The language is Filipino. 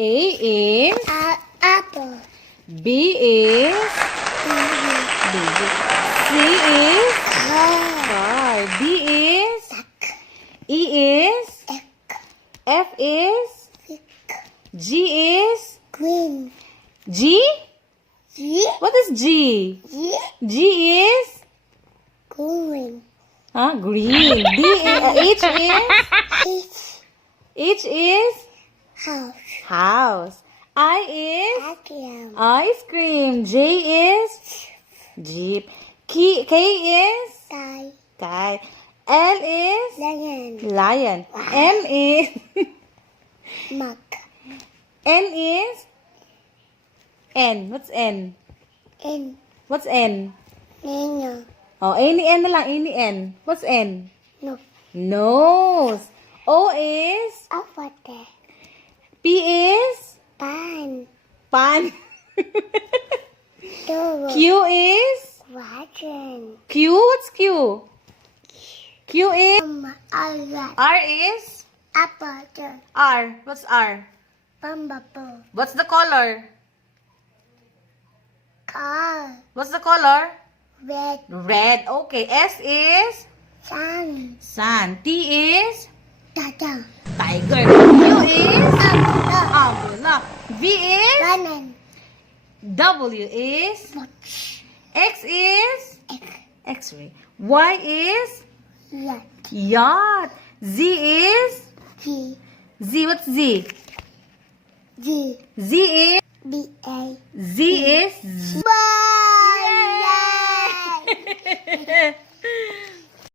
A is Apple. B is baby. C is car. D is E is F is G is Green. G. G. What is G? G. G is Green. green. D is H. H is House. house. I is Aquarium. ice cream. J is jeep. K is Tie. kite. L is Lion. lion. M is Mug. N is N. What's N? N. What's N? Nino. Oh, any N na lang. Any N. What's N? No. Nose. O is Apple. P is Pan. pan. Door. Q is Wagon. Q. What's Q? Q is Alright. R is Apple. R. What's R? Bumblebee. What's the color? Car. What's the color? Red. Red. Okay. S is Sun. sun. T is Dada. tiger. U is Umbrella. umbrella. V is Banana. W is X is X-ray. Y is Yak. yacht. Z is G. Z. What's Z? G. Z is B. A. Z is Bye. Yay! Z.